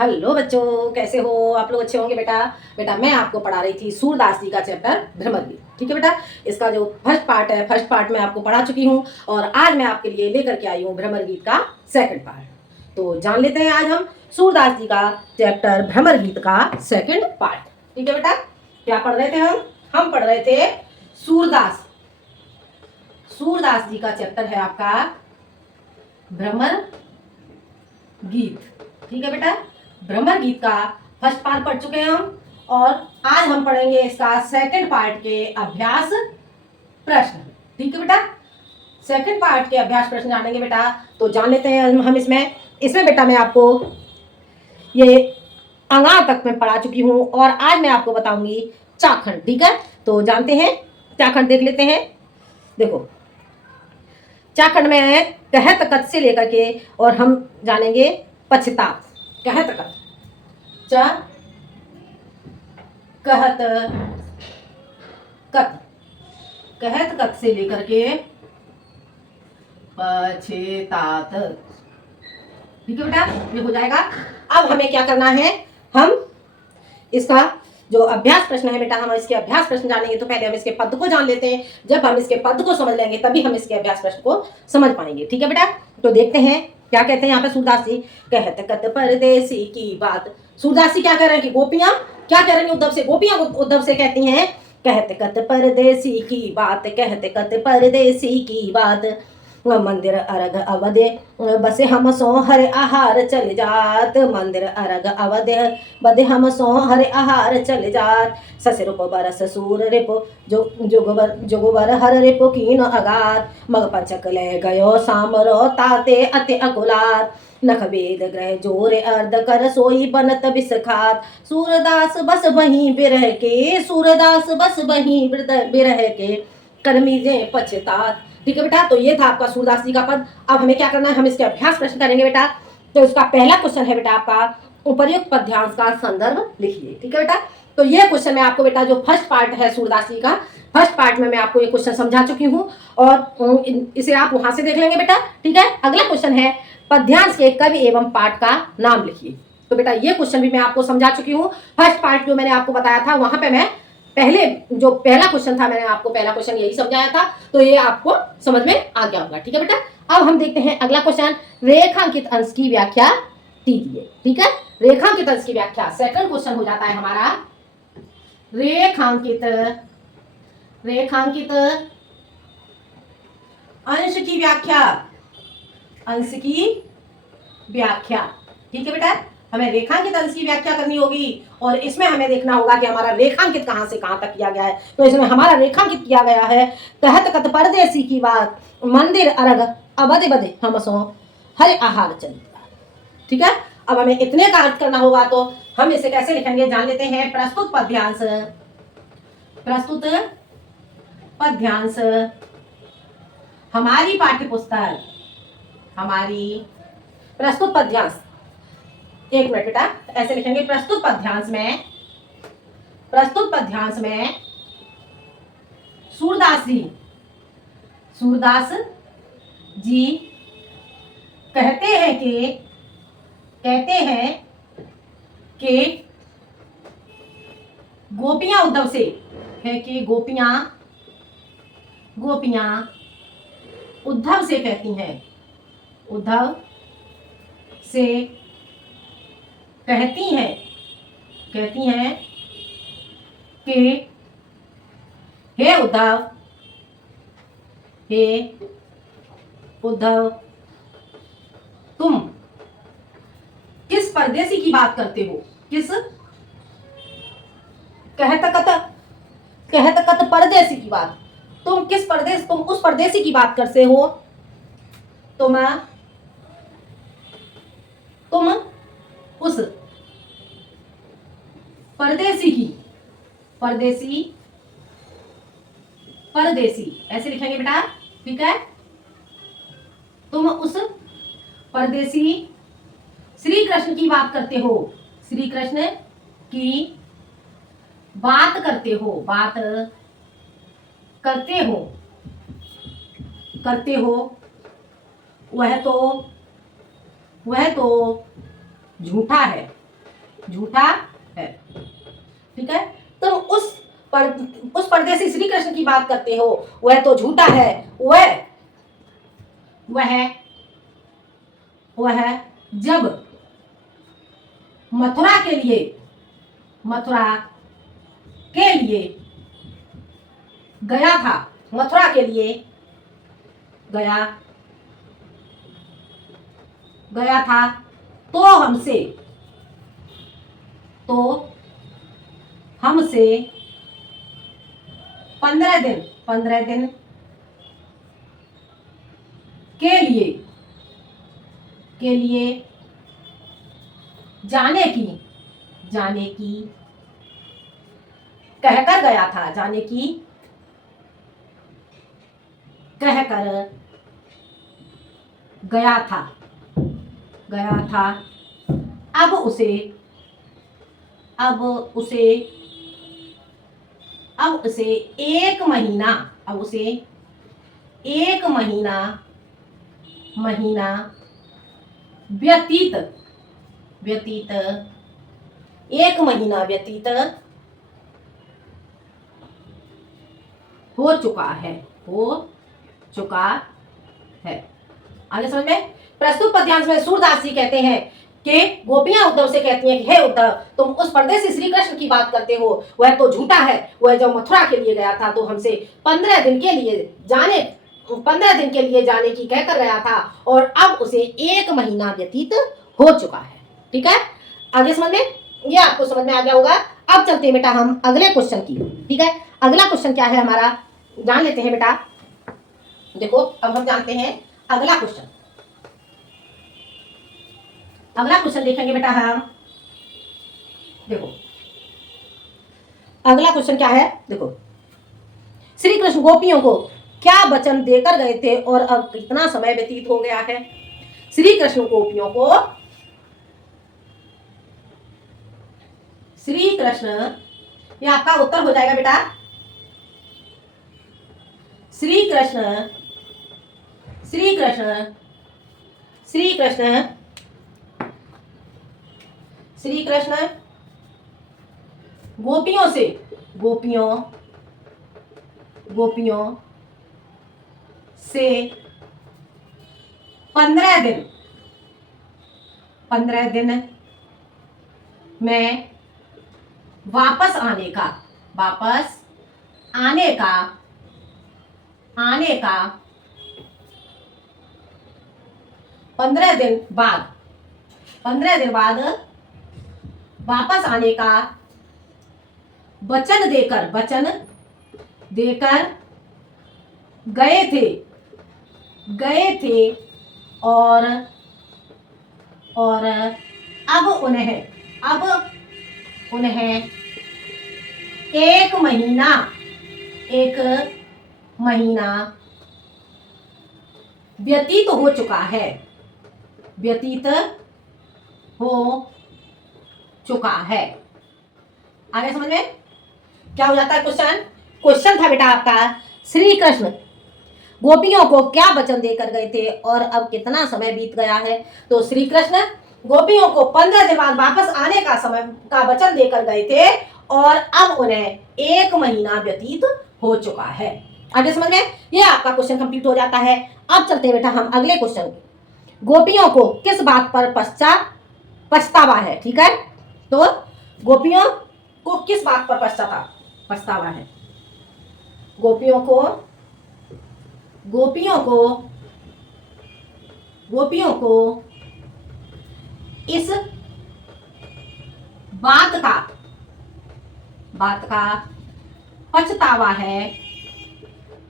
Hello बच्चों, कैसे हो आप लोग? अच्छे होंगे बेटा। बेटा मैं आपको पढ़ा रही थी सूरदास जी का चैप्टर भ्रमर गीत। ठीक है बेटा, इसका जो फर्स्ट पार्ट है, फर्स्ट पार्ट मैं आपको पढ़ा चुकी हूँ और आज मैं आपके लिए लेकर के आई हूँ भ्रमर गीत का सेकंड पार्ट। तो जान लेते हैं आज हम सूरदास जी का चैप्टर भ्रमर गीत का सेकंड पार्ट। ठीक है बेटा, क्या पढ़ रहे थे हम पढ़ रहे थे सूरदास सूरदास जी का चैप्टर है आपका भ्रमर गीत। ठीक है बेटा, भ्रमर गीत का फर्स्ट पार्ट पढ़ चुके हैं हम और आज हम पढ़ेंगे इसका सेकंड पार्ट के अभ्यास प्रश्न। ठीक है बेटा, सेकंड पार्ट के अभ्यास प्रश्न जानेंगे बेटा। तो जान लेते हैं हम इसमें इसमें बेटा मैं आपको ये अंगा तक मैं पढ़ा चुकी हूँ और आज मैं आपको बताऊंगी चाखंड। ठीक है, तो जानते हैं चाखंड, देख लेते हैं। देखो, चाखंड में कहत कत से लेकर के और हम जानेंगे पछताप। कहत कत, च कहत कत, कहत कत से लेकर के पछतात। ठीक है बेटा, ये हो जाएगा। अब हमें क्या करना है, हम इसका जो अभ्यास प्रश्न है बेटा, हम इसके अभ्यास प्रश्न जानेंगे तो पहले हम इसके पद को जान लेते हैं। जब हम इसके पद को समझ लेंगे तभी हम इसके अभ्यास प्रश्न को समझ पाएंगे। ठीक है बेटा, तो देखते हैं क्या कहते हैं यहाँ पे सूरदास जी। कहत कत परदेसी की बात। सूरदास जी क्या कह रहे हैं कि गोपियां क्या कह रही हैं उद्धव से, गोपियां उद्धव से कहती हैं कहत कत परदेसी की बात, कहत कत परदेसी की बात, मंदिर अरग अवधे बसे हम सो हर आहार चल जात, मंदिर अरग अवधे बदे हम सो हर आहार चल जात, ससुर बरस सूर रिपो जोगवर हर रिपो कीन अगात, मग पंचक ले गयो सामरो ताते अति अकुलात, नख वेद ग्रह जोरे अर्ध कर सोई बनत बिसखात, सूरदास बस वहीं बिरह के, सूरदास बस वहीं बिरह के, कर्मी जे पछतात। ठीक है बेटा, तो ये था आपका सूरदास जी का पद। अब हमें क्या करना है, हम इसके अभ्यास प्रश्न करेंगे बेटा। तो इसका पहला क्वेश्चन है बेटा आपका उपर्युक्त पद्यांश का संदर्भ लिखिए। ठीक है बेटा, तो ये क्वेश्चन मैं आपको बेटा जो फर्स्ट पार्ट है सूरदास जी का, फर्स्ट पार्ट में मैं आपको ये क्वेश्चन समझा चुकी हूँ और इसे आप वहां से देख लेंगे बेटा। ठीक है, अगला क्वेश्चन है पद्यांश के कवि एवं पाठ का नाम लिखिए। तो बेटा ये क्वेश्चन भी मैं आपको समझा चुकी हूँ। फर्स्ट पार्ट जो मैंने आपको बताया था वहां पे मैं पहले जो पहला क्वेश्चन था, मैंने आपको पहला क्वेश्चन यही समझाया था, तो ये आपको समझ में आ गया होगा। ठीक है बेटा, अब हम देखते हैं अगला क्वेश्चन, रेखांकित अंश की व्याख्या कीजिए। ठीक है, रेखांकित अंश की व्याख्या सेकंड क्वेश्चन हो जाता है हमारा। रेखांकित रेखांकित अंश की व्याख्या, अंश की व्याख्या। ठीक है बेटा, हमें रेखांकित अंश की व्याख्या करनी होगी और इसमें हमें देखना होगा कि हमारा रेखांकित कहां से कहां तक किया गया है। तो इसमें हमारा रेखांकित किया गया है कहत कत परदेसी की बात, मंदिर अरग अबदे बदे हम सो हर आहार चल। ठीक है, अब हमें इतने का अर्थ करना होगा तो हम इसे कैसे लिखेंगे जान लेते हैं। प्रस्तुत पद्यांश, प्रस्तुत पद्यांश हमारी पाठ्य पुस्तक, हमारी प्रस्तुत पद्यांश, एक मिनट बेटा, ऐसे लिखेंगे प्रस्तुत पद्यांश में, प्रस्तुत पद्यांश में सूरदास जी कहते हैं कि गोपियां उद्धव से है कि गोपियां उद्धव से कहती हैं, उद्धव से कहती हैं कि हे उद्धव तुम किस परदेसी की बात करते हो, किस कहत कत परदेसी की बात, तुम उस परदेसी की बात करते हो, तुम उस परदेसी ऐसे लिखेंगे बेटा। ठीक है, तुम उस परदेसी श्री कृष्ण की बात करते हो, श्री कृष्ण की बात करते हो, वह तो झूठा है, झूठा है। ठीक है, तुम उस परदेसी श्री कृष्ण की बात करते हो, वह तो झूठा है। वह जब मथुरा के लिए गया था, मथुरा के लिए गया था, तो हमसे 15 दिन के लिए जाने की कहकर गया था, कहकर गया था। अब उसे 1 महीना व्यतीत 1 महीना व्यतीत हो चुका है। आगे समझ में? प्रस्तुत पद्यांश में सूरदास जी कहते हैं कि गोपियां उद्धव से कहती हैं कि हे उद्धव, तुम उस परदेसी श्री कृष्ण की बात करते हो, वह तो झूठा है। वह जब मथुरा के लिए गया था तो हमसे 15 दिन के लिए जाने की कहकर गया था, और अब उसे 1 महीना व्यतीत हो चुका है। ठीक है, आगे समझ में? ये आपको समझ में आ गया होगा। अब चलते हैं बेटा हम अगले क्वेश्चन की। ठीक है, अगला क्वेश्चन क्या है हमारा, जान लेते हैं बेटा। देखो, अब हम जानते हैं अगला क्वेश्चन। अगला क्वेश्चन देखेंगे बेटा हम। देखो अगला क्वेश्चन क्या है, देखो, श्री कृष्ण गोपियों को क्या वचन देकर गए थे और अब कितना समय व्यतीत हो गया है? श्री कृष्ण गोपियों को, ये आपका उत्तर हो जाएगा बेटा। श्री कृष्ण गोपियों से 15 दिन में वापस आने का 15 दिन बाद वापस आने का वचन देकर गए थे और अब उन्हें 1 महीना व्यतीत हो चुका है। आगे समझ में क्या हो जाता है? क्वेश्चन था बेटा आपका, श्री कृष्ण गोपियों को क्या वचन देकर गए थे और अब कितना समय बीत गया है? तो श्री कृष्ण गोपियों को 15 दिन बाद वापस आने का वचन देकर गए थे और अब उन्हें 1 महीना व्यतीत हो चुका है। आगे समझ में? ये आपका क्वेश्चन कंप्लीट हो जाता है। अब चलते हैं बेटा हम अगले क्वेश्चन। गोपियों को किस बात पर पछतावा है? ठीक है, तो गोपियों को किस बात पर पछतावा है? गोपियों को इस बात का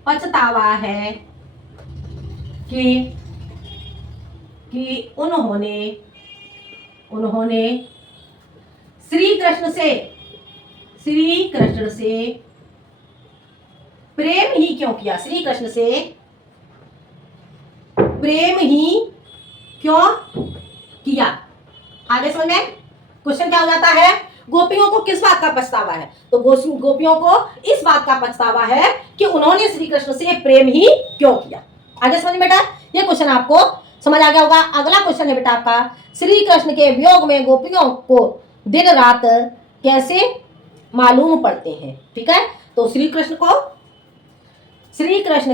पछतावा है कि उन्होंने श्री कृष्ण से प्रेम ही क्यों किया? श्री कृष्ण से प्रेम ही क्यों किया? आगे समझ में? क्वेश्चन क्या हो जाता है? गोपियों को किस बात का पछतावा है? तो गोपियों को इस बात का पछतावा है कि उन्होंने श्री कृष्ण से प्रेम ही क्यों किया। आगे समझ बेटा, ये क्वेश्चन आपको समझ आ गया होगा। अगला क्वेश्चन है बेटा आपका, श्री कृष्ण के वियोग में गोपियों को दिन रात कैसे मालूम पड़ते हैं। ठीक है, तो श्री कृष्ण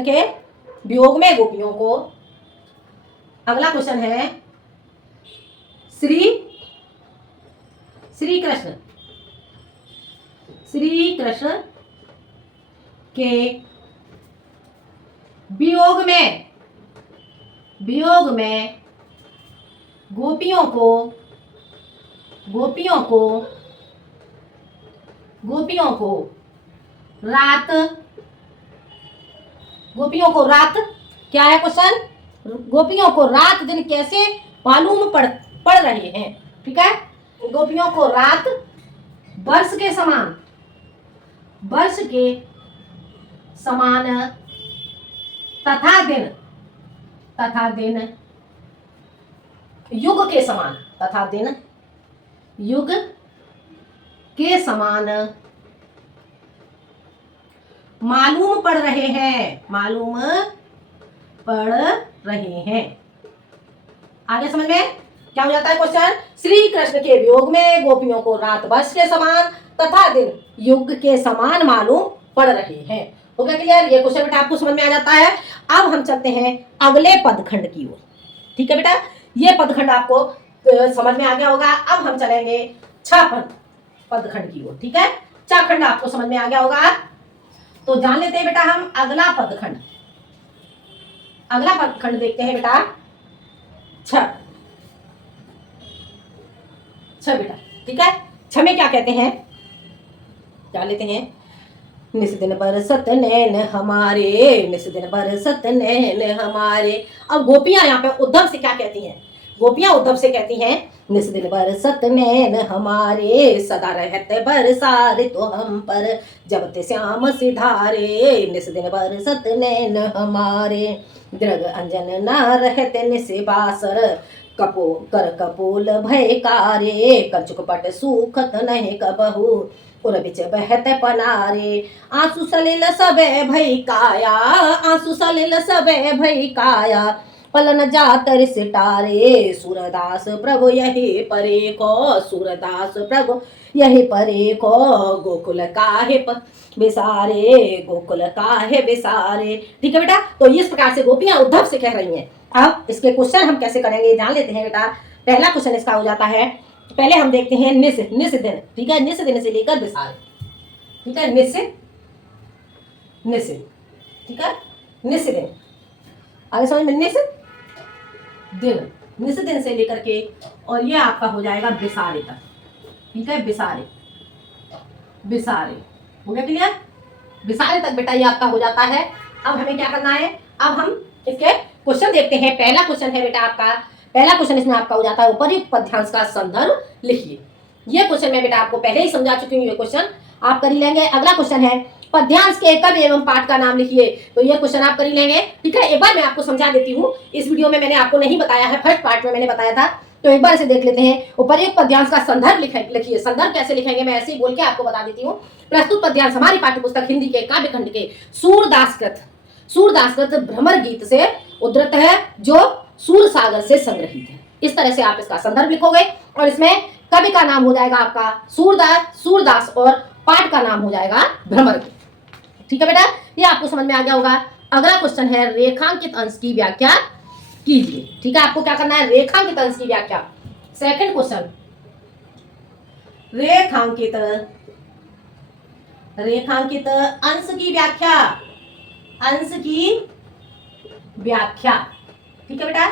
के वियोग में गोपियों को, अगला क्वेश्चन है श्री कृष्ण के वियोग में गोपियों को रात क्या है क्वेश्चन, गोपियों को रात दिन कैसे मालूम पड़ रहे हैं। ठीक है, गोपियों को रात वर्ष के समान तथा दिन युग के समान मालूम पड़ रहे हैं। आगे समझ में क्या हो जाता है क्वेश्चन, श्री कृष्ण के वियोग में गोपियों को रात वर्ष के समान तथा दिन युग के समान मालूम पड़ रहे हैं। हो गया क्लियर, ये क्वेश्चन बेटा आपको समझ में आ जाता है। अब हम चलते हैं अगले पदखंड की ओर। ठीक है बेटा, ये पदखंड आपको समझ में आ गया होगा। अब हम चलेंगे छह पदखंड की ओर। ठीक है, छह खंड आपको समझ में आ गया होगा। तो जान लेते हैं बेटा हम अगला पदखंड देखते हैं बेटा, छह बेटा। ठीक है, छह में क्या कहते हैं जान लेते हैं। निस दिन बरसत नैन हमारे, निस दिन बरसत नैन हमारे। अब गोपियां यहाँ पे उद्धव से क्या कहती हैं, गोपियां उद्धव से कहती हैं, निस दिन बरसत नैन हमारे, सदा रहते बरसारे तो हम पर, जब ते श्याम सिधारे, निस दिन बरसत नैन हमारे, दृग अंजन न रहते निस बासर, कर कपोल भयकारे, कछुक पट सूखत नहीं कबहू, उर बिच बहत पनारे, आंसू सलिल सबे भई काया, आंसू सलिल सबे भई काया, पलन जातर सिटारे, सूरदास प्रभु यही परे को, सूरदास प्रभु यही परे को, गोकुल काहे विसारे, गोकुल काहे विसारे। ठीक है बेटा, तो इस प्रकार से गोपियां उद्धव से कह रही हैं। अब इसके क्वेश्चन हम कैसे करेंगे जान लेते हैं बेटा। पहला क्वेश्चन इसका हो जाता है, पहले हम देखते हैं निस दिन। ठीक है, निस दिन से लेकर विसारे। ठीक है, निस, ठीक है, निस दिन, आगे समझ में, निस दिन से लेकर के और ये आपका हो जाएगा विसारे तक। ठीक है, विसारे हो गया क्लियर, विसारे तक बेटा ये आपका हो जाता है। अब हमें क्या करना है, अब हम इसके क्वेश्चन देखते हैं। पहला क्वेश्चन है बेटा आपका, पहला क्वेश्चन इसमें आपका हो जाता है, उपयुक्त पद्यांश का संदर्भ लिखिए। ये क्वेश्चन मैं बेटा आपको पहले ही समझा चुकी हूँ, ये क्वेश्चन आप कर ही लेंगे। अगला क्वेश्चन है, पद्यांश के कवि एवं पाठ का नाम लिखिए। तो ये क्वेश्चन आप कर ही लेंगे। ठीक है, एक बार मैं आपको समझा देती हूँ, इस वीडियो में मैंने आपको नहीं बताया है, फर्स्ट पार्ट में मैंने बताया था, तो एक बार इसे देख लेते हैं। उपयुक्त पद्यांश का संदर्भ लिखिए। संदर्भ कैसे लिखेंगे मैं ऐसे ही बोल के आपको बता देती हूँ। प्रस्तुत पद्यांश हमारी पाठ्यपुस्तक हिंदी के काव्यखंड के सूरदासकृत भ्रमर गीत से उद्धृत है, जो सूर सागर से संग्रहित है। इस तरह से आप इसका संदर्भ लिखोगे और इसमें कवि का नाम हो जाएगा आपका सूरदास और पाठ का नाम हो जाएगा भ्रमर गीत। ठीक है बेटा, ये आपको समझ में आ गया होगा। अगला क्वेश्चन है, रेखांकित अंश की व्याख्या कीजिए। ठीक है, आपको क्या करना है, रेखांकित अंश की व्याख्या। सेकंड क्वेश्चन, रेखांकित अंश की व्याख्या। ठीक है बेटा,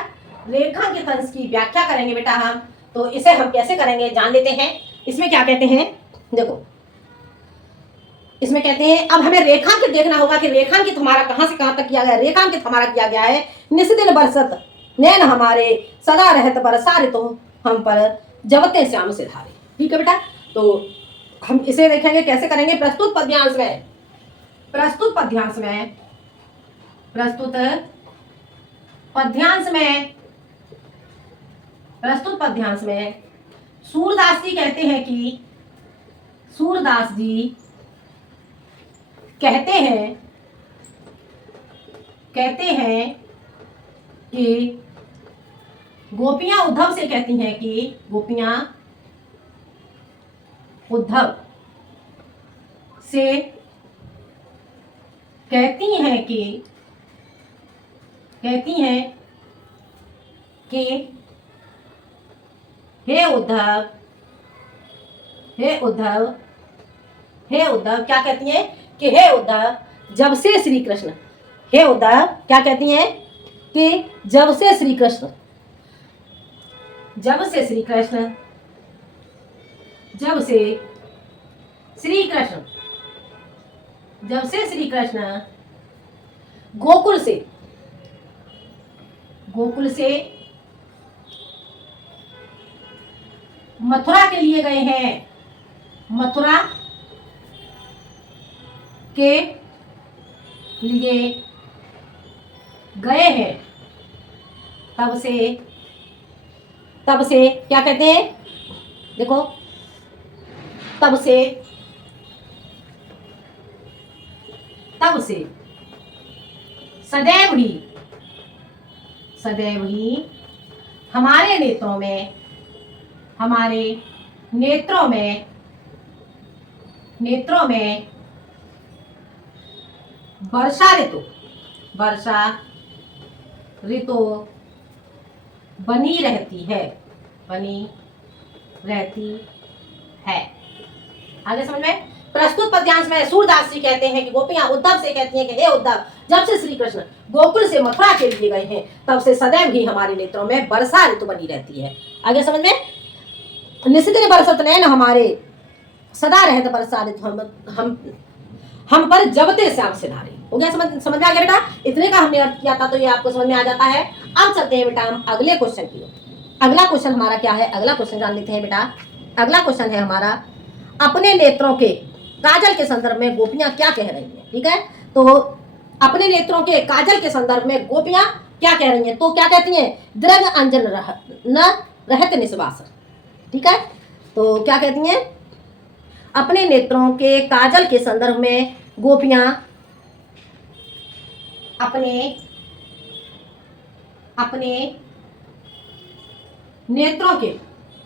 रेखांकित अंश की व्याख्या करेंगे बेटा हम। तो इसे हम कैसे करेंगे जान लेते हैं। इसमें क्या कहते हैं, देखो इसमें कहते हैं, अब हमें रेखांकित देखना होगा कि रेखांकित हमारा कहां से कहां तक किया गया है। रेखांकित हमारा किया गया है, निस दिन बरसत नैन हमारे, सदा रहत बरसारे तो हम पर, जबते श्याम सिधारे। ठीक है बेटा, तो हम इसे देखेंगे कैसे करेंगे। प्रस्तुत पद्यांश में सूरदास जी कहते हैं कि गोपियां उद्धव से कहती हैं कि गोपियां उद्धव से कहती हैं कि हे उद्धव क्या कहती हैं कि हे उद्धव, जब से श्री कृष्ण, हे उद्धव क्या कहती हैं कि जब से श्री कृष्ण गोकुल से मथुरा के लिए गए हैं, मथुरा के लिए गए हैं, तब से क्या कहते हैं, देखो, तब से सदैव ही हमारे नेत्रों में वर्षा ऋतु बनी रहती है। आगे समझ में? प्रस्तुत पद्यांश में सूरदास जी कहते हैं कि गोपियां उद्धव से कहती हैं कि हे उद्धव, जब से श्री कृष्ण गोकुल से मथुरा के लिए गए हैं, तब से सदैव ही हमारे नेत्रों में वर्षा ऋतु बनी रहती है। आगे समझ में? निशिदिन बरसत नैन हमारे, सदा रहत वर्षा ऋतु हम पर जबते श्याम से धारे। हो गया? समझ में आ गया बेटा? इतने का हमने अर्थ किया था, तो ये आपको समझ में आ जाता है। अब चलते हैं बेटा हम अगले क्वेश्चन की ओर। अगला क्वेश्चन हमारा क्या है? अगला क्वेश्चन जान लेते हैं बेटा। अगला क्वेश्चन है हमारा, अपने नेत्रों के काजल के संदर्भ में गोपियां क्या कह रही हैं। ठीक है, तो अपने नेत्रों के काजल के संदर्भ में गोपियां क्या कह रही हैं? तो क्या कहती हैं? दृग अंजन न रहत निस्वास। ठीक है, तो क्या कहती हैं? अपने नेत्रों के काजल के संदर्भ में गोपियां अपने नेत्रों के,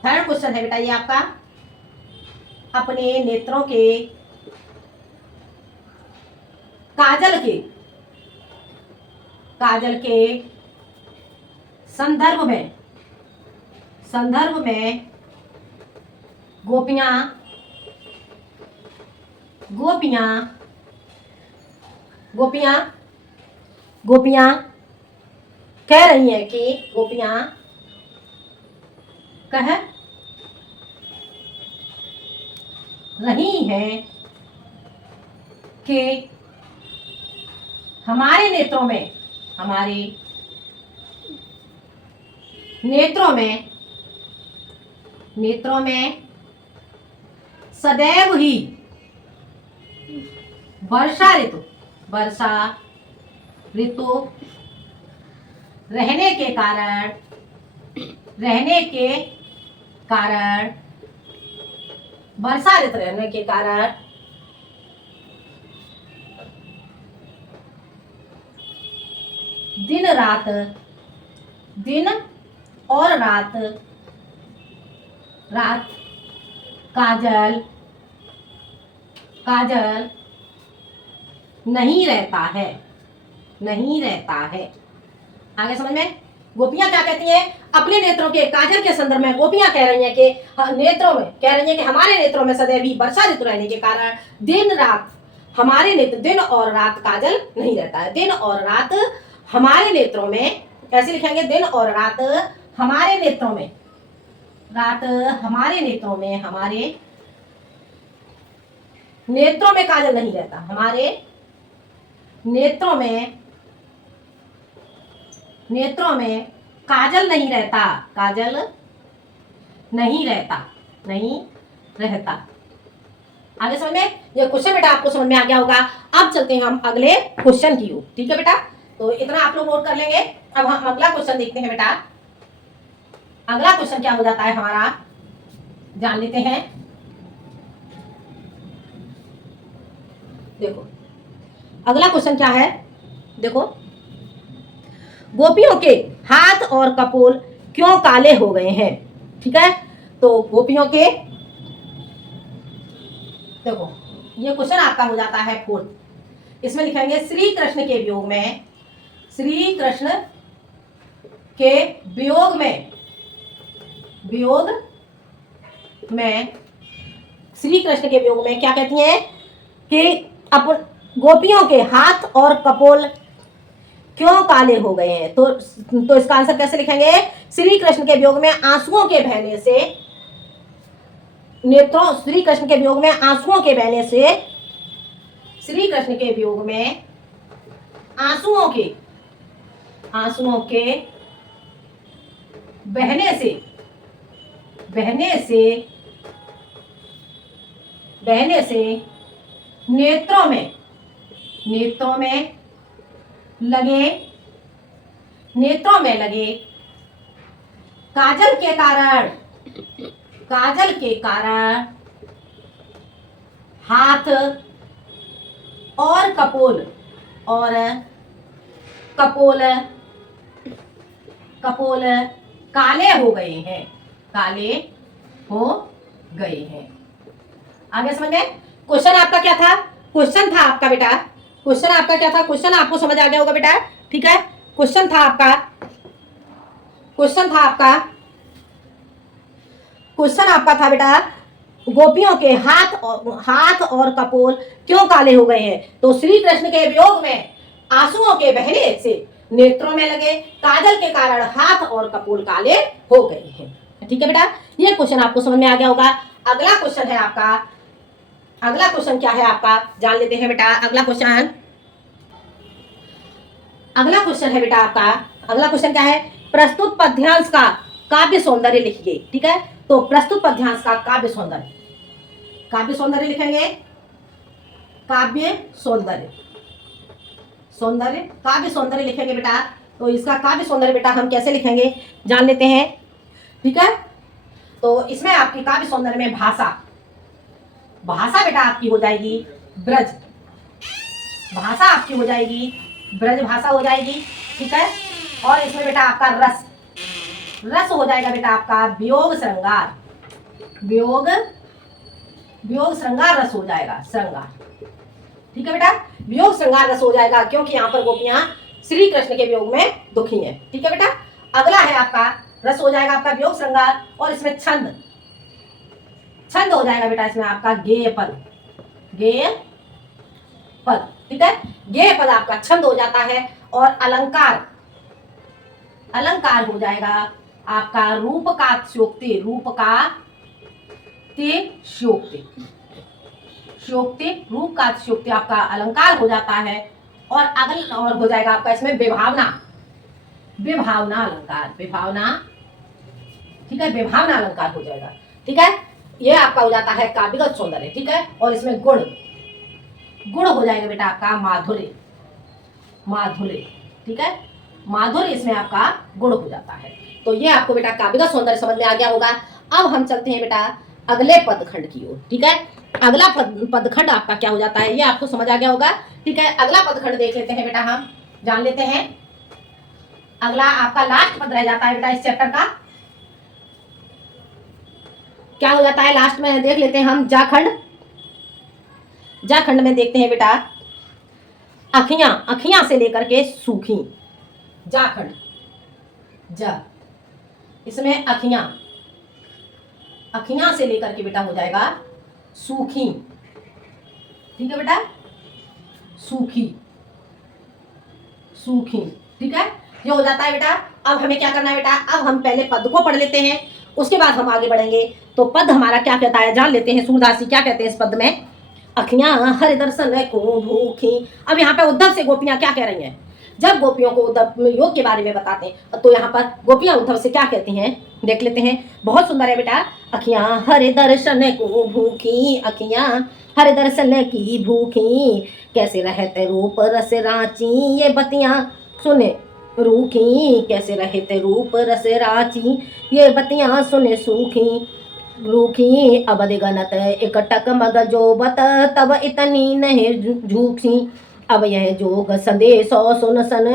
थर्ड क्वेश्चन है बेटा ये आपका, अपने नेत्रों के काजल के संदर्भ में गोपियां कह रही हैं कि कह रही हैं कि हमारे नेत्रों में सदैव ही वर्षा ऋतु रहने के कारण वर्षा ऋतु रहने के कारण दिन और रात काजल नहीं रहता है। आगे समझ में? गोपियां क्या कहती हैं? अपने नेत्रों के काजल के संदर्भ में गोपियां कह रही हैं कि हमारे नेत्रों में सदैव ही वर्षा ऋतु रहने के कारण दिन और रात काजल नहीं रहता है। दिन और रात हमारे नेत्रों में, कैसे लिखेंगे? दिन और रात हमारे नेत्रों में, हमारे नेत्रों में काजल नहीं रहता। हमारे नेत्रों में काजल नहीं रहता। आगे समझ में? ये क्वेश्चन बेटा आपको समझ में आ गया होगा। अब चलते हैं हम अगले क्वेश्चन की ओर। ठीक है बेटा, तो इतना आप लोग नोट कर लेंगे। अब हम अगला क्वेश्चन देखते हैं बेटा। अगला क्वेश्चन क्या हो जाता है हमारा, जान लेते हैं। देखो अगला क्वेश्चन क्या है, देखो, गोपियों के हाथ और कपोल क्यों काले हो गए हैं। ठीक है, तो गोपियों के देखो ये क्वेश्चन आपका हो जाता है 4th। इसमें लिखेंगे श्री कृष्ण के वियोग में, श्री कृष्ण के वियोग में, वियोग में, श्री कृष्ण के वियोग में क्या कहती हैं कि अपन गोपियों के हाथ और कपोल क्यों काले हो गए हैं। तो इसका आंसर कैसे लिखेंगे, श्री कृष्ण के वियोग में आंसुओं के बहने से नेत्रों, श्री कृष्ण के वियोग में आंसुओं के बहने से, श्री कृष्ण के वियोग में आंसुओं के बहने से, नेत्रों में लगे काजल के कारण हाथ और कपोल काले हो गए हैं, आगे समझ में। क्वेश्चन आपका क्या था, क्वेश्चन था आपका बेटा, क्वेश्चन आपका क्या था, क्वेश्चन आपको समझ आ गया होगा बेटा, ठीक है। क्वेश्चन था आपका था बेटा, गोपियों के हाथ और कपोल क्यों काले हो गए हैं। तो श्री कृष्ण के वियोग में आंसुओं के बहने से नेत्रों में लगे काजल के कारण हाथ और कपोल काले हो गए हैं। ठीक है बेटा, ये क्वेश्चन आपको समझ में आ गया होगा। अगला क्वेश्चन है आपका, अगला क्वेश्चन क्या है आपका जान लेते हैं बेटा। अगला क्वेश्चन है बेटा आपका, अगला क्वेश्चन क्या है, प्रस्तुत पद्यांश का काव्य सौंदर्य लिखिए। ठीक है, तो प्रस्तुत पद्यांश का काव्य सौंदर्य लिखेंगे, काव्य सौंदर्य लिखेंगे बेटा। तो इसका काव्य सौंदर्य बेटा हम कैसे लिखेंगे जान लेते हैं। ठीक है, तो इसमें आपकी काव्य सौंदर्य में भाषा बेटा आपकी हो जाएगी ब्रज भाषा, आपकी हो जाएगी ब्रज भाषा हो जाएगी। ठीक है, और इसमें बेटा आपका रस हो जाएगा बेटा आपका वियोग श्रृंगार रस हो जाएगा, श्रृंगार। ठीक है बेटा, वियोग श्रृंगार रस हो जाएगा, क्योंकि यहाँ पर गोपियां श्री कृष्ण के वियोग में दुखी हैं। ठीक है बेटा, अगला है आपका रस हो जाएगा आपका वियोग श्रृंगार, और इसमें छंद हो जाएगा बेटा इसमें आपका गेय पद। ठीक है, गेय पद आपका छंद हो जाता है, और अलंकार हो जाएगा आपका रूपकात्योक्ति आपका अलंकार हो जाता है। और हो जाएगा आपका इसमें विभावना अलंकार, ठीक है, विभावना अलंकार हो जाएगा। ठीक है, ये आपका हो जाता है काव्यगत सौंदर्य। ठीक है, और इसमें गुण हो जाएगा बेटा आपका माधुर्य। ठीक है, माधुर्य इसमें आपका गुण हो जाता है। तो ये आपको बेटा काव्यगत सौंदर्य समझ में आ गया होगा। अब हम चलते हैं बेटा अगले पदखंड की ओर। ठीक है, अगला पदखंड आपका क्या हो जाता है, ये आपको समझ आ गया होगा। ठीक है, अगला पदखंड देख लेते हैं बेटा, हम जान लेते हैं। अगला आपका लास्ट पद रह जाता है बेटा इस चैप्टर का, क्या हो जाता है लास्ट में देख लेते हैं हम। जाखंड में देखते हैं बेटा, अखियां से लेकर के सूखी, जाखंड इसमें अखियां से लेकर के बेटा हो जाएगा सूखी। ठीक है बेटा, सूखी। ठीक है, ये हो जाता है बेटा। अब हमें क्या करना है बेटा, अब हम पहले पद को पढ़ लेते हैं, उसके बाद हम आगे बढ़ेंगे। तो पद हमारा क्या कहता है जान लेते हैं। सूरदास जी क्या कहते हैं इस पद में, अखियां हर दर्शन को भूखी। अब यहाँ पे उद्धव से गोपियां क्या कह रही हैं, जब गोपियों को उद्धव योग के बारे में बताते हैं, तो यहाँ पर गोपियां उद्धव से क्या कहती हैं देख लेते हैं। बहुत सुंदर है बेटा, अखियां हर दर्शन को भूखी, अखियां हर दर्शन की भूखी, कैसे रहते रूप रस रांची, ये बतियां सुने रूखी, कैसे रहते रूप रस रांची, ये बतियां सुने सूखी रूखी। अब गनत एकटक मग जोबत, तब इतनी नहीं झूठी, अब यह जोग संदेश सुन सन,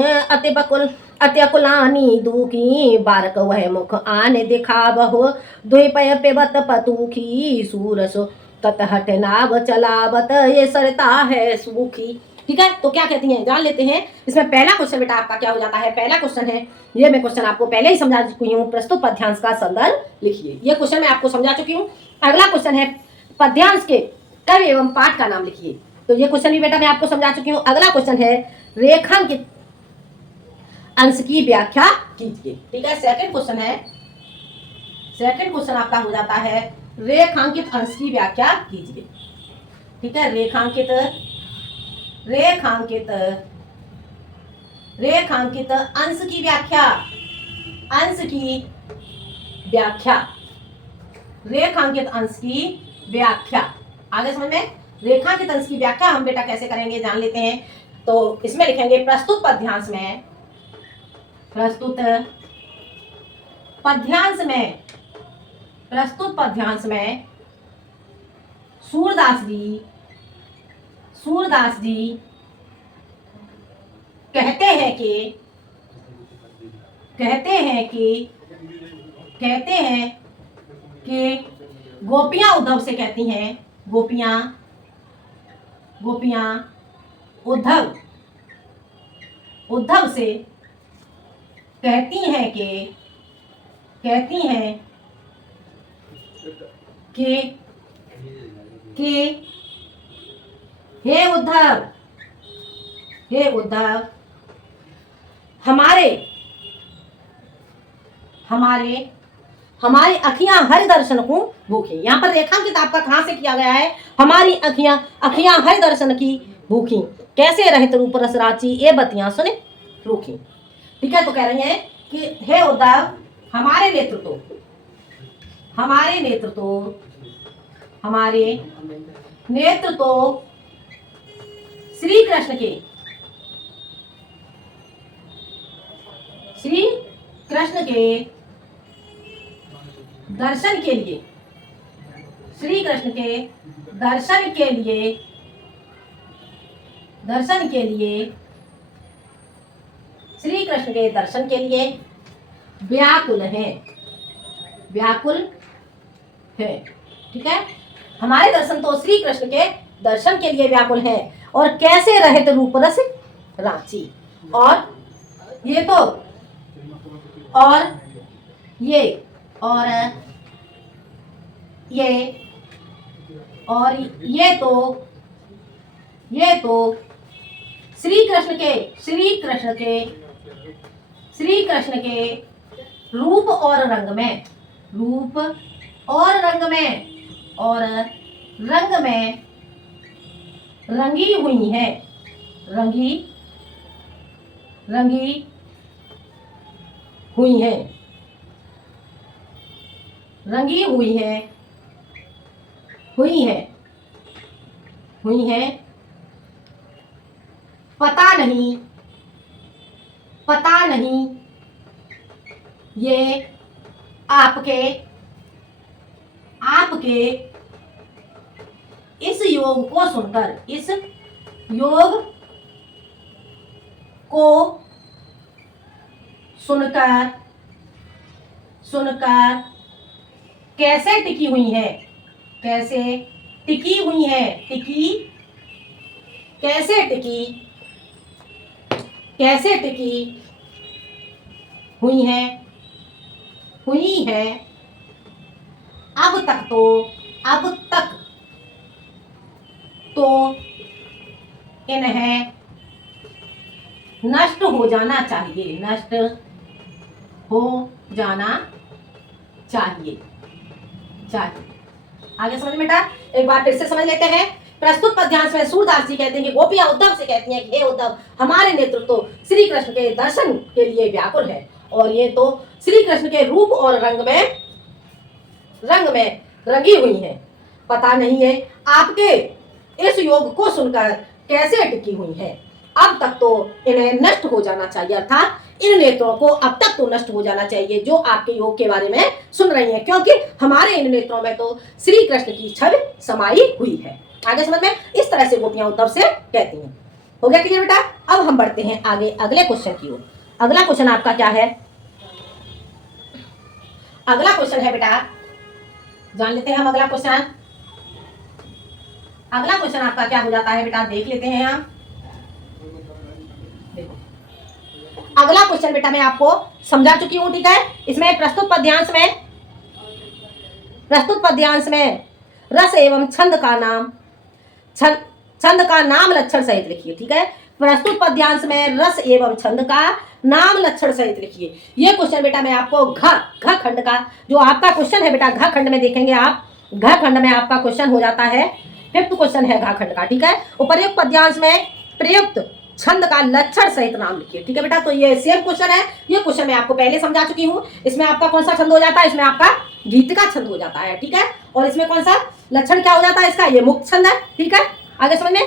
अति अकुलानी दुखी, बारक वह मुख आने दिखा बहु, दुई पय पेबत पतुखी, सूरस ततहट नाव चलावत ये सरता है सूखी। ठीक है, तो क्या कहती हैं जान लेते हैं। इसमें पहला क्वेश्चन बेटा आपका क्या हो जाता है, पहला क्वेश्चन है, ये मैं क्वेश्चन आपको पहले ही समझा चुकी हूँ, प्रस्तुत पद्यांश का संदर्भ लिखिए। ये क्वेश्चन मैं आपको समझा चुकी हूँ। अगला क्वेश्चन है पद्यांश के कवि एवं पाठ का नाम लिखिए। तो ये क्वेश्चन भी बेटा मैं आपको समझा चुकी हूँ। अगला क्वेश्चन है रेखांकित अंश की व्याख्या कीजिए। ठीक है, सेकंड क्वेश्चन है, सेकंड क्वेश्चन आपका हो जाता है रेखांकित अंश की व्याख्या कीजिए। ठीक है, रेखांकित रेखांकित रेखांकित अंश की व्याख्या, अंश की व्याख्या, रेखांकित अंश की व्याख्या। आगे समझ में, रेखांकित अंश की व्याख्या हम बेटा कैसे करेंगे जान लेते हैं। तो इसमें लिखेंगे प्रस्तुत पद्यांश में, प्रस्तुत पद्यांश में, प्रस्तुत पद्यांश में सूरदास जी, सूरदास जी कहते हैं कि, कहते हैं कि, कहते हैं कि गोपियां उद्धव से कहती हैं, गोपियां, गोपियां उद्धव, उद्धव से कहती हैं कि, कहती हैं कि हे उद्धव, हे उद्धव हमारे, हमारे, हमारी अखियां हर दर्शन को भूखी। यहाँ पर रेखांकित आपका कहाँ से किया गया है, हमारी अखियां, अखियां हर दर्शन की भूखी, कैसे रहित रूप रस राची ये बतियां सुने रूखी। ठीक है, तो कह रहे हैं कि हे उद्धव हमारे नेत्र तो, हमारे नेत्र तो, हमारे नेत्र तो श्री कृष्ण के, श्री कृष्ण के दर्शन के लिए, श्री कृष्ण के दर्शन के लिए, दर्शन के लिए, श्री कृष्ण के दर्शन के लिए व्याकुल है, व्याकुल है। ठीक है, हमारे दर्शन तो श्री कृष्ण के दर्शन के लिए व्याकुल है, और कैसे रहित रूप रस रांची, और ये तो, और ये, और ये, और ये तो, ये तो श्री कृष्ण के, श्री कृष्ण के, श्री कृष्ण के रूप और रंग में, रूप और रंग में, और रंग में रंगी हुई है, रंगी, रंगी हुई है, रंगी हुई है, हुई है, हुई है, पता नहीं, पता नहीं ये आपके, आपके इस योग को सुनकर, इस योग को सुनकर, सुनकर कैसे टिकी हुई है, कैसे टिकी हुई है, टिकी, कैसे टिकी, कैसे टिकी हुई है, हुई है, अब तक तो, अब तक तो इन्हें नष्ट हो जाना चाहिए, नष्ट हो जाना चाहिए, चाहिए। आगे समझ बेटा, एक बार फिर से समझ लेते हैं। प्रस्तुत पद्यांश में सूरदास जी कहते हैं कि गोपियां उद्धव से कहती हैं कि हे उद्धव हमारे नेत्र तो श्री कृष्ण के दर्शन के लिए व्याकुल है, और ये तो श्री कृष्ण के रूप और रंग में, रंग में रंगी हुई है, पता नहीं है आपके इस योग को सुनकर कैसे टिकी हुई है, अब तक तो इन्हें नष्ट हो जाना चाहिए, अर्थात इन नेत्रों को अब तक तो नष्ट हो जाना चाहिए जो आपके योग के बारे में सुन रही हैं, क्योंकि हमारे इन नेत्रों में तो श्री कृष्ण की छवि समाई हुई है। आगे समझ में, इस तरह से गोपियां उद्धव से कहती हैं। हो गया क्लियर बेटा? अब हम बढ़ते हैं आगे अगले क्वेश्चन की ओर। अगला क्वेश्चन आपका क्या है? अगला क्वेश्चन है बेटा, जान लेते हैं हम अगला क्वेश्चन। अगला क्वेश्चन आपका क्या हो जाता है बेटा, देख लेते हैं हम। देखो अगला क्वेश्चन बेटा मैं आपको समझा चुकी हूं, ठीक है। इसमें प्रस्तुत पद्यांश में रस एवं छंद का नाम, छंद का नाम लक्षण सहित लिखिए, ठीक है। प्रस्तुत पद्यांश में रस एवं छंद का नाम लक्षण सहित लिखिए। ये क्वेश्चन बेटा मैं आपको घ खंड का जो आपका क्वेश्चन है बेटा, घ खंड में देखेंगे आप, घ खंड में आपका क्वेश्चन हो जाता है, 5th क्वेश्चन है घ खंड का, ठीक है। उपर्युक्त पद्यांश में प्रयुक्त छंद का लक्षण सहित नाम लिखिए, ठीक है बेटा। तो ये सेम क्वेश्चन है, ये क्वेश्चन मैं आपको पहले समझा चुकी हूँ। इसमें आपका कौन सा छंद हो जाता है, इसमें आपका गीतिका छंद हो जाता है, ठीक है। और इसमें कौन सा लक्षण क्या हो जाता है इसका, ये मुक्त छंद है, ठीक है। आगे समझ में,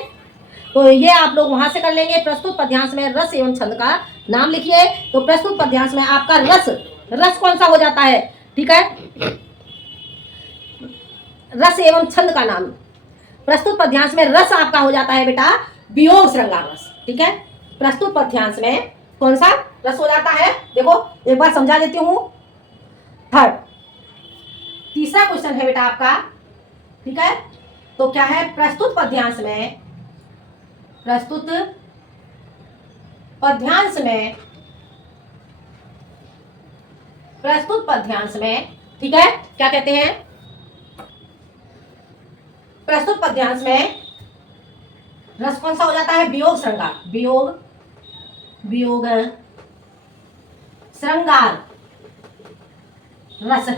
तो ये आप लोग वहां से कर लेंगे। प्रस्तुत पद्यांश में रस एवं छंद का नाम लिखिए। तो प्रस्तुत पद्यांश में आपका रस कौन सा हो जाता है, ठीक है, रस एवं छंद का नाम। प्रस्तुत पद्यांश में रस आपका हो जाता है बेटा वियोग श्रृंगार रस, ठीक है। प्रस्तुत पद्यांश में कौन सा रस हो जाता है, देखो एक बार समझा देती हूं। थर्ड, तीसरा क्वेश्चन है बेटा आपका, ठीक है। तो क्या है, प्रस्तुत पद्यांश में ठीक है, क्या कहते हैं, प्रस्तुत पद्यांश में रस कौन सा हो जाता है, वियोग श्रृंगार, वियोग श्रृंगार रस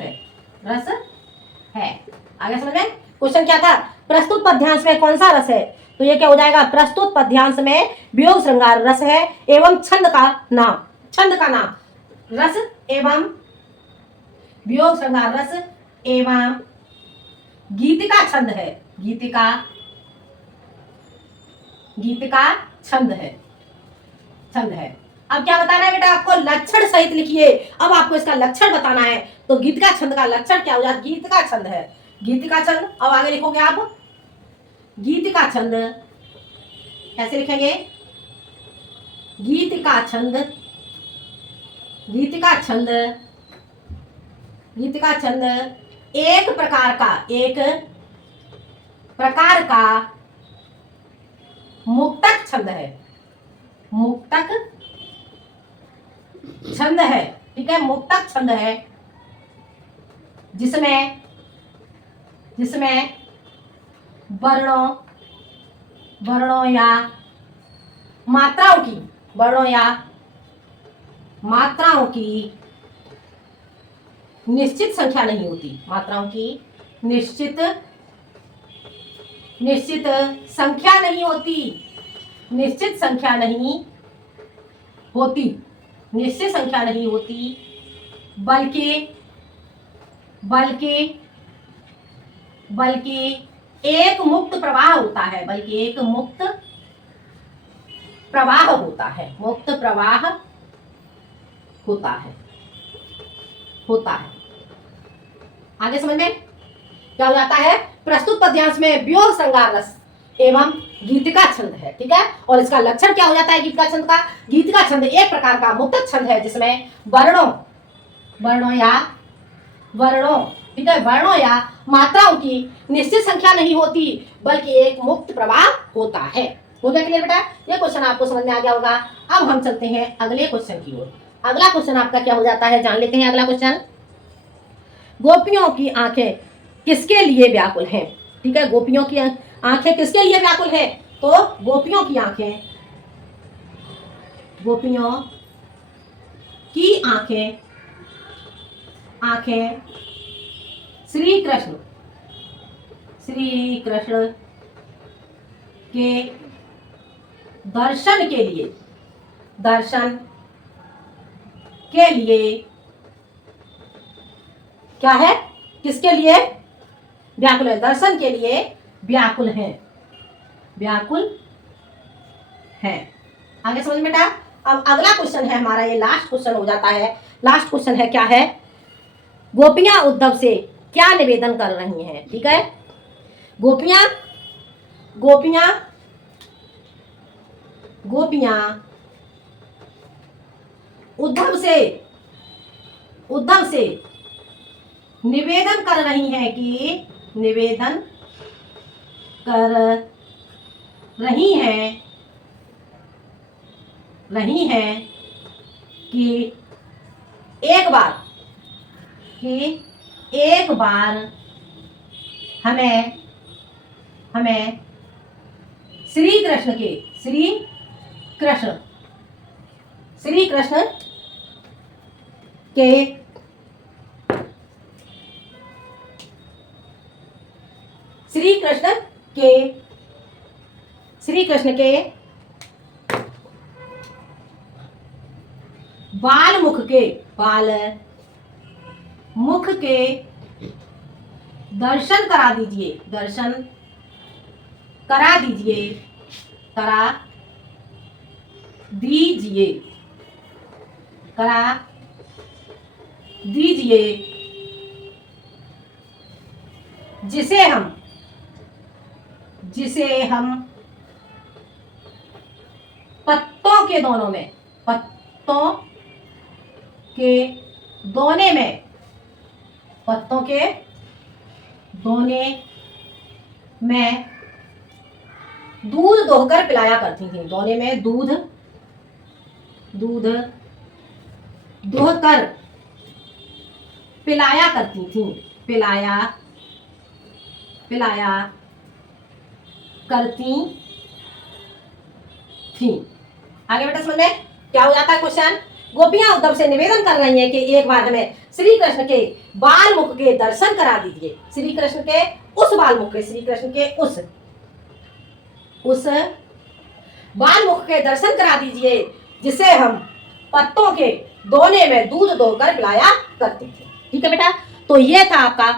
है। आगे समझ में, क्वेश्चन क्या था, प्रस्तुत पद्यांश में कौन सा रस है, तो ये क्या हो जाएगा, प्रस्तुत पद्यांश में वियोग श्रृंगार रस है एवं छंद का नाम रस एवं वियोग श्रृंगार रस एवं गीतिका छंद है, गीतिका छंद है। अब क्या बताना है बेटा आपको, लक्षण सहित लिखिए। अब आपको इसका लक्षण बताना है, तो गीतिका छंद का लक्षण क्या हो जाता है, गीतिका छंद है, गीतिका छंद। अब आगे लिखोगे आप गीतिका छंद, कैसे लिखेंगे, गीतिका छंद एक प्रकार का मुक्तक छंद है, ठीक है। मुक्तक छंद है जिसमें वर्णों या मात्राओं की निश्चित संख्या नहीं होती, मात्राओं की निश्चित संख्या नहीं होती, बल्कि एक मुक्त प्रवाह होता है, होता है। आगे समझ में क्या हो जाता है, प्रस्तुत पद्यांश में वियोग श्रृंगार रस एवं गीतिका छंद है, ठीक है। और इसका लक्षण क्या हो जाता है गीतिका छंद का, गीतिका छंद एक प्रकार का मुक्तक छंद है जिसमें वर्णों या मात्राओं की निश्चित संख्या नहीं होती, बल्कि एक मुक्त प्रवाह होता है। हो गया क्लियर बेटा, ये क्वेश्चन आपको समझ में आ गया होगा। अब हम चलते हैं अगले क्वेश्चन की ओर। अगला क्वेश्चन आपका क्या हो जाता है, जान लेते हैं अगला क्वेश्चन। गोपियों की आंखें किसके लिए व्याकुल हैं, ठीक है। गोपियों की आंखें किसके लिए व्याकुल है, तो गोपियों की आंखें श्री कृष्ण के दर्शन के लिए क्या है, किसके लिए व्याकुल है, दर्शन के लिए व्याकुल है। आगे समझ में बेटा। अब अगला क्वेश्चन है हमारा, ये लास्ट क्वेश्चन हो जाता है। लास्ट क्वेश्चन है, क्या है, गोपियां उद्धव से क्या निवेदन कर रही हैं, ठीक है। गोपियां उद्धव से निवेदन कर रही हैं कि कर रही हैं कि एक बार हमें श्री कृष्ण के श्री कृष्ण के श्री कृष्ण के बाल मुख के दर्शन करा दीजिए जिसे हम पत्तों के दोने में दूध दोहकर पिलाया करती थी। दोने में दूध दोहकर पिलाया करती थी। पिलाया करती थी। आगे बेटा समझ में क्या हो जाता है क्वेश्चन। गोपियां उद्धव से निवेदन कर रही हैं कि एक बार हमें श्री कृष्ण के बाल मुख के दर्शन करा दीजिए। श्री कृष्ण के उस बाल मुख के उस बाल मुख के दर्शन करा दीजिए जिसे हम पत्तों के दोने में दूध दोहकर पिलाया करते थे। ठीक है बेटा, तो ये था आपका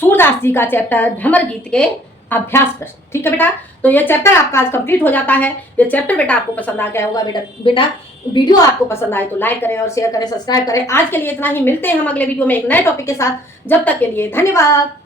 सूरदास जी का चैप्टर भ्रमर गीत के अभ्यास प्रश्न। ठीक है बेटा, तो ये चैप्टर आपका आज कंप्लीट हो जाता है। ये चैप्टर बेटा आपको पसंद आ गया होगा। बेटा वीडियो आपको पसंद आए तो लाइक करें और शेयर करें, सब्सक्राइब करें। आज के लिए इतना ही, मिलते हैं हम अगले वीडियो में एक नए टॉपिक के साथ। जब तक के लिए धन्यवाद।